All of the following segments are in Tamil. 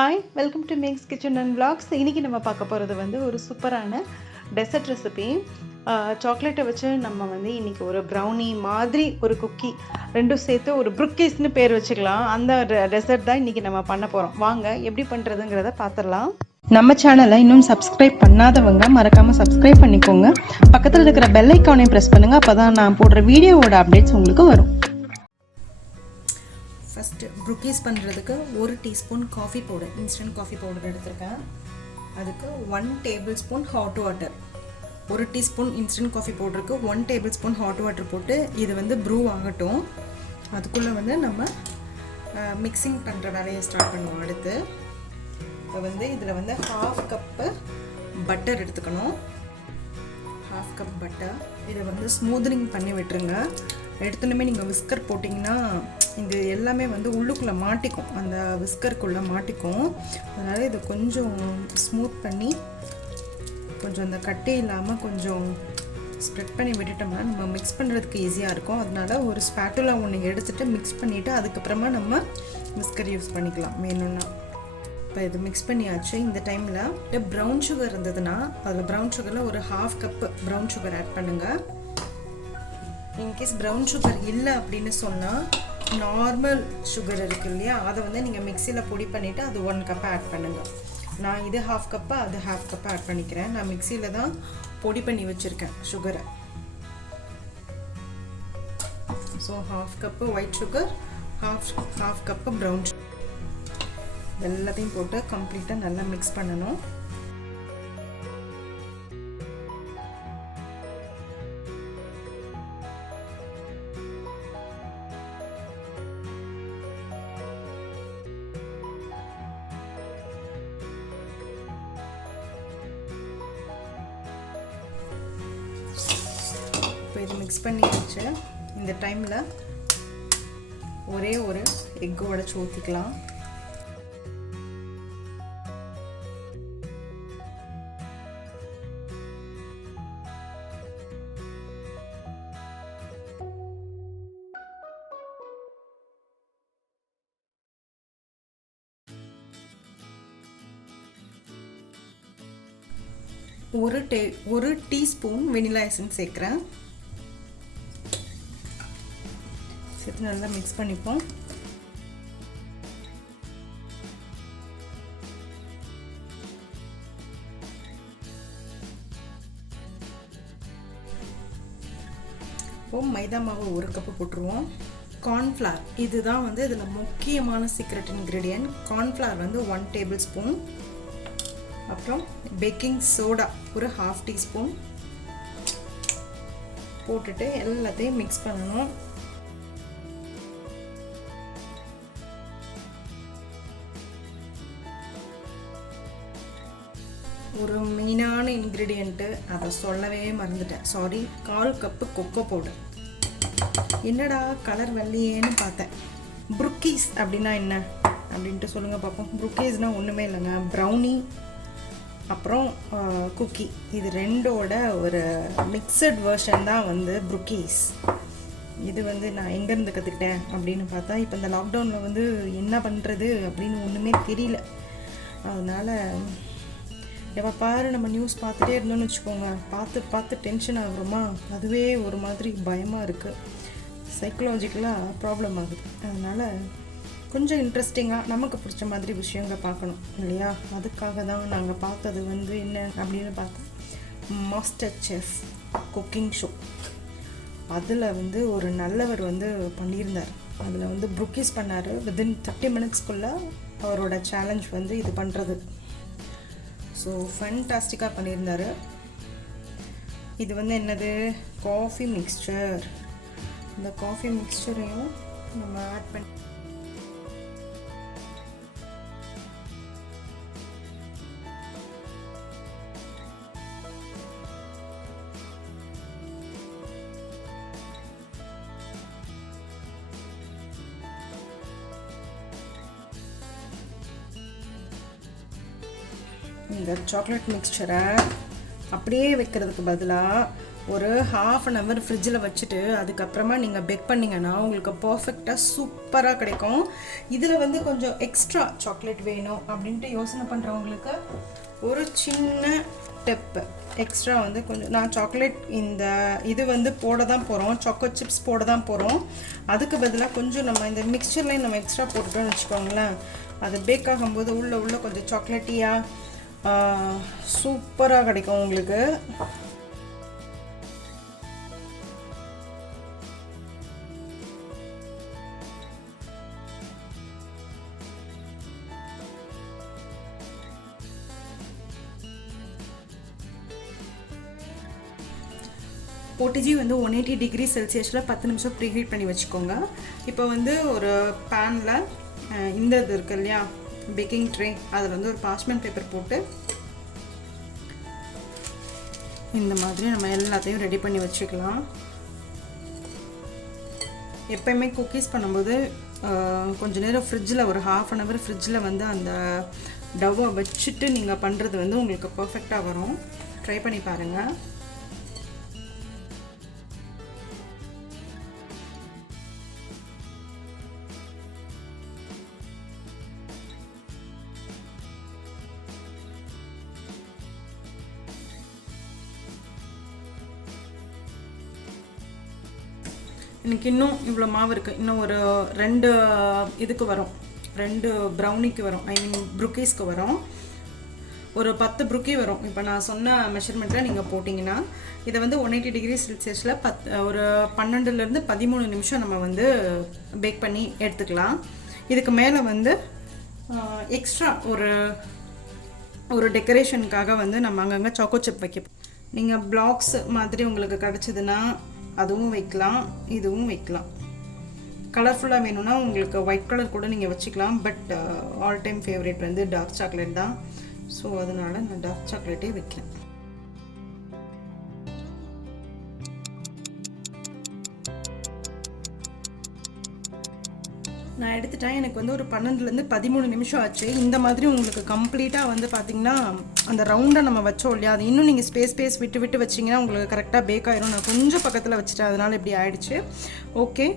Hi, welcome to Max kitchen and vlogs. இன்றைக்கி நம்ம பார்க்க போகிறது வந்து ஒரு சூப்பரான டெசர்ட் ரெசிபி. சாக்லேட்டை வச்சு நம்ம வந்து இன்றைக்கி ஒரு ப்ரௌனி மாதிரி ஒரு குக்கி ரெண்டும் சேர்த்து ஒரு ப்ரூக்கீஸ்னு பேர் வச்சுக்கலாம். அந்த டெசர்ட் தான் இன்றைக்கி நம்ம பண்ண போகிறோம். வாங்க எப்படி பண்ணுறதுங்கிறத பார்த்துடலாம். நம்ம சேனலை இன்னும் சப்ஸ்கிரைப் பண்ணாதவங்க மறக்காமல் சப்ஸ்கிரைப் பண்ணிக்கோங்க. பக்கத்தில் இருக்கிற பெல் ஐக்கானையும் ப்ரெஸ் பண்ணுங்கள். அப்போ தான் நான் போடுற வீடியோவோட அப்டேட்ஸ் உங்களுக்கு வரும். ஃபஸ்ட்டு ப்ரூக்கீஸ் பண்ணுறதுக்கு 1 teaspoon coffee powder, instant coffee powder எடுத்திருக்கேன். அதுக்கு 1 tablespoon hot water, 1 teaspoon instant coffee பவுடருக்கு 1 டேபிள் ஸ்பூன் ஹாட் வாட்டர் போட்டு இது வந்து ப்ரூ ஆகட்டும். அதுக்குள்ளே வந்து நம்ம மிக்சிங் பண்ணுற வேலையை ஸ்டார்ட் பண்ணுவோம். அடுத்து இப்போ வந்து இதில் வந்து 1/2 கப்பு பட்டர் எடுத்துக்கணும். 1/2 கப் பட்டர். இதை வந்து ஸ்மூத்னிங் பண்ணி விட்டுருங்க. எடுத்துனுமே நீங்கள் விஸ்கர் போட்டிங்கன்னா இது எல்லாமே வந்து உள்ளுக்குள்ளே மாட்டிக்கும், அந்த விஸ்கருக்குள்ளே மாட்டிக்கும். அதனால் இதை கொஞ்சம் ஸ்மூத் பண்ணி கொஞ்சம் அந்த கட்டி இல்லாமல் கொஞ்சம் ஸ்ப்ரெட் பண்ணி விட்டுட்டோம்னா நம்ம மிக்ஸ் பண்ணுறதுக்கு ஈஸியாக இருக்கும். அதனால் ஒரு ஸ்பேட்டுலா ஒன்று எடுத்துகிட்டு மிக்ஸ் பண்ணிவிட்டு அதுக்கப்புறமா நம்ம விஸ்கர் யூஸ் பண்ணிக்கலாம் வேணும்னா. இப்போ இது மிக்ஸ் பண்ணியாச்சு. இந்த டைமில் ப்ரௌன் சுகர் இருந்ததுன்னா அதில் ப்ரௌன் சுகரில் ஒரு 1/2 கப்பு ப்ரௌன் சுகர் ஆட் பண்ணுங்கள். இன்கேஸ் ப்ரௌன் சுகர் இல்லை அப்படின்னு சொன்னால் நார்மல் சுகர் இருக்குது இல்லையா, அதை வந்து நீங்கள் மிக்சியில் பொடி பண்ணிவிட்டு அது 1 கப் ஆட் பண்ணுங்கள். நான் இது 1/2 கப்பு அது 1/2 கப்பு ஆட் பண்ணிக்கிறேன். நான் மிக்சியில் தான் பொடி பண்ணி வச்சுருக்கேன் சுகரை. So 1/2 cup white sugar, 1/2 cup brown sugar எல்லாத்தையும் போட்டு கம்ப்ளீட்டாக நல்லா மிக்ஸ் பண்ணணும். இப்போ இது மிக்ஸ் பண்ணி வச்சு இந்த டைமில் ஒரே ஒரு எக்கு உடைச்சு ஊற்றிக்கலாம். ஒரு டீஸ்பூன் வெனிலா எசன்ஸ் சேர்க்குறேன். சேர்த்து நல்லா மிக்ஸ் பண்ணிப்போம். இப்போ மைதா மாவு 1 கப்பு போட்டுருவோம். கார்ன்ஃப்ளவர் இதுதான் வந்து இதில் முக்கியமான சீக்ரெட் இன்க்ரீடியன்ட். கார்ன்ஃப்ளவர் வந்து 1 டேபிள் ஸ்பூன். அப்புறம் பேக்கிங் சோடா ஒரு 1/2 டீஸ்பூன் போட்டுட்டு எல்லாத்தையும் மிக்ஸ் பண்ணணும். ஒரு மெயினான இன்க்ரீடியண்ட்டு அதை சொல்லவே மறந்துட்டேன், சாரி. 1/4 cup cocoa powder. என்னடா கலர் வெள்ளையேன்னு பார்த்தேன். ப்ரூக்கீஸ் அப்படின்னா என்ன அப்படின்ட்டு சொல்லுங்கள் பார்ப்போம். ப்ரூக்கீஸ்னால் ஒன்றுமே இல்லைங்க, ப்ரௌனி அப்புறம் குக்கி, இது ரெண்டோட ஒரு மிக்சட் வெர்ஷன் தான் வந்து ப்ரூக்கீஸ். இது வந்து நான் எங்கேருந்து கற்றுக்கிட்டேன் அப்படின்னு பார்த்தா, இப்போ இந்த லாக்டவுனில் வந்து என்ன பண்ணுறது அப்படின்னு ஒன்றுமே தெரியல. அதனால் எப்போ பாரு நம்ம நியூஸ் பார்த்துட்டே இருந்தோம்னு வச்சுக்கோங்க, பார்த்து டென்ஷன் ஆகுறோமா, அதுவே ஒரு மாதிரி பயமாக இருக்குது, சைக்கலாஜிக்கலாக ப்ராப்ளம் ஆகுது. அதனால் கொஞ்சம் இன்ட்ரெஸ்டிங்காக நமக்கு பிடிச்ச மாதிரி விஷயங்கள் பார்க்கணும் இல்லையா. அதுக்காக தான் நாங்கள் பார்த்தது வந்து என்ன அப்படின்னு பார்த்தா மாஸ்டர் செஃப் குக்கிங் ஷோ. அதில் வந்து ஒரு நல்லவர் வந்து பண்ணியிருந்தார். அதில் வந்து ப்ரூக்கீஸ் பண்ணார். வித்தின் 30 மினிட்ஸ்க்குள்ளே அவரோட சேலஞ்ச் வந்து இது பண்ணுறது. ஸோ ஃபேன்டாஸ்டிக்காக பண்ணியிருந்தார். இது வந்து என்னது, காஃபி மிக்ஸ்சர். இந்த காஃபி மிக்ஸ்சரையும் நம்ம ஆட் பண்ணி இந்த சாக்லேட் மிக்ஸ்சரை அப்படியே வைக்கிறதுக்கு பதிலாக ஒரு ½ அன் ஹவர் ஃப்ரிட்ஜில் வச்சுட்டு அதுக்கப்புறமா நீங்கள் பேக் பண்ணிங்கன்னா உங்களுக்கு பர்ஃபெக்டாக சூப்பராக கிடைக்கும். இதில் வந்து கொஞ்சம் எக்ஸ்ட்ரா சாக்லேட் வேணும் அப்படின்ட்டு யோசனை பண்ணுறவங்களுக்கு ஒரு சின்ன டெப்பு எக்ஸ்ட்ரா வந்து கொஞ்சம் நான் சாக்லேட் இது வந்து போட தான் போகிறோம், சாக்கோ சிப்ஸ் போட தான் போகிறோம். அதுக்கு பதிலாக கொஞ்சம் நம்ம இந்த மிக்சர்லேயும் நம்ம எக்ஸ்ட்ரா போட்டுட்டோம்னு வச்சுக்கோங்களேன், அது பேக் ஆகும்போது உள்ள கொஞ்சம் சாக்லேட்டியாக சூப்பராக கிடைக்கும் உங்களுக்கு. OTG வந்து 180 டிகிரி செல்சியஸில் 10 நிமிஷம் ப்ரீஹீட் பண்ணி வச்சுக்கோங்க. இப்போ வந்து ஒரு பேனில் இந்த இது இருக்கு இல்லையா பேக்கிங் ட்ரே, அதில் வந்து ஒரு பார்ச்மெண்ட் பேப்பர் போட்டு இந்த மாதிரி நம்ம எல்லாத்தையும் ரெடி பண்ணி வச்சுக்கலாம். எப்பயுமே குக்கீஸ் பண்ணும்போது கொஞ்சம் நேரம் ஃப்ரிட்ஜில் ஒரு ½ அன் ஹவர் ஃப்ரிட்ஜில் வந்து அந்த டவ்வை வச்சுட்டு நீங்கள் பண்ணுறது வந்து உங்களுக்கு பர்ஃபெக்டாக வரும். ட்ரை பண்ணி பாருங்கள். எனக்கு இன்னும் இவ்வளோ மாவு இருக்குது, இன்னும் ஒரு 2 இதுக்கு வரும், 2 ப்ரௌனிக்கு வரும், ஐ மீன் ப்ரூக்கீஸ்க்கு வரும், ஒரு 10 ப்ரூக்கி வரும். இப்போ நான் சொன்ன மெஷர்மெண்ட்டில் நீங்கள் போட்டிங்கன்னா இதை வந்து 180 டிகிரி செல்சியஸில் ஒரு 12லேருந்து 13 நிமிஷம் நம்ம வந்து பேக் பண்ணி எடுத்துக்கலாம். இதுக்கு மேலே வந்து எக்ஸ்ட்ரா ஒரு டெக்கரேஷனுக்காக வந்து நம்ம அங்கங்கே சாக்கோ சிப் வைக்க, நீங்கள் பிளாக்ஸ் மாதிரி உங்களுக்கு கிடச்சிதுன்னா அதுவும் வைக்கலாம், இதுவும் வைக்கலாம். கலர்ஃபுல்லாக வேணும்னா உங்களுக்கு ஒயிட் கலர் கூட நீங்கள் வச்சுக்கலாம். பட் ஆல் டைம் ஃபேவரேட் வந்து டார்க் சாக்லேட் தான். ஸோ அதனால் நான் டார்க் சாக்லேட்டே வைக்கிறேன். நான் எடுத்துட்டேன். எனக்கு வந்து ஒரு 12லேருந்து 13 நிமிஷம் ஆச்சு. இந்த மாதிரி உங்களுக்கு கம்ப்ளீட்டாக வந்து பார்த்திங்கன்னா அந்த ரவுண்டாக நம்ம வச்சோம் இல்லையா, அது இன்னும் நீங்கள் ஸ்பேஸ் விட்டு வச்சிங்கன்னா உங்களுக்கு கரெக்டாக பேக் ஆயிரும். நான் கொஞ்சம் பக்கத்தில் வச்சுட்டேன், அதனால் இப்படி ஆயிடுச்சு. ஓகே,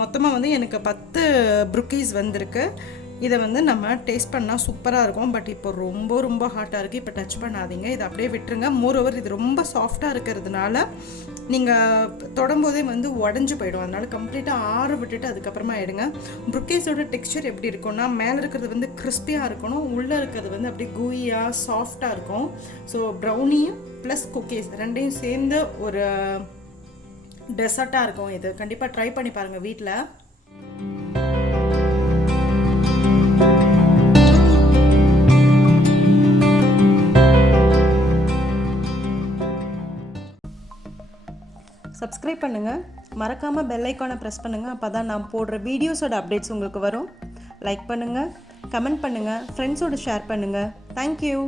மொத்தமாக வந்து எனக்கு 10 ப்ரூக்கீஸ் வந்திருக்கு. இதை வந்து நம்ம டேஸ்ட் பண்ணால் சூப்பராக இருக்கும். பட் இப்போ ரொம்ப ஹாட்டாக இருக்குது, இப்போ டச் பண்ணாதீங்க, இதை அப்படியே விட்டுருங்க. மோரோவர் இது ரொம்ப சாஃப்டாக இருக்கிறதுனால நீங்கள் தொடும்போதே வந்து உடஞ்சி போயிடும். அதனால் கம்ப்ளீட்டாக ஆற விட்டுட்டு அதுக்கப்புறமா எடுங்க. ப்ரூக்கீஸோட டெக்ஸ்சர் எப்படி இருக்கும்னா, மேலே இருக்கிறது வந்து கிறிஸ்பியாக இருக்கணும், உள்ளே இருக்கிறது வந்து அப்படியே கூயியாக சாஃப்டாக இருக்கும். ஸோ ப்ரௌனியும் ப்ளஸ் குக்கீஸ் ரெண்டையும் சேர்ந்து ஒரு டெசர்ட்டாக இருக்கும். இது கண்டிப்பாக ட்ரை பண்ணி பாருங்கள் வீட்டில். சப்ஸ்கிரைப் பண்ணுங்கள், மறக்காமல் பெல் ஐக்கானை ப்ரெஸ் பண்ணுங்கள். அப்போ தான் நான் போடுற வீடியோஸோட அப்டேட்ஸ் உங்களுக்கு வரும். லைக் பண்ணுங்கள், கமெண்ட் பண்ணுங்கள், ஃப்ரெண்ட்ஸோடு ஷேர் பண்ணுங்கள். தேங்க்யூ.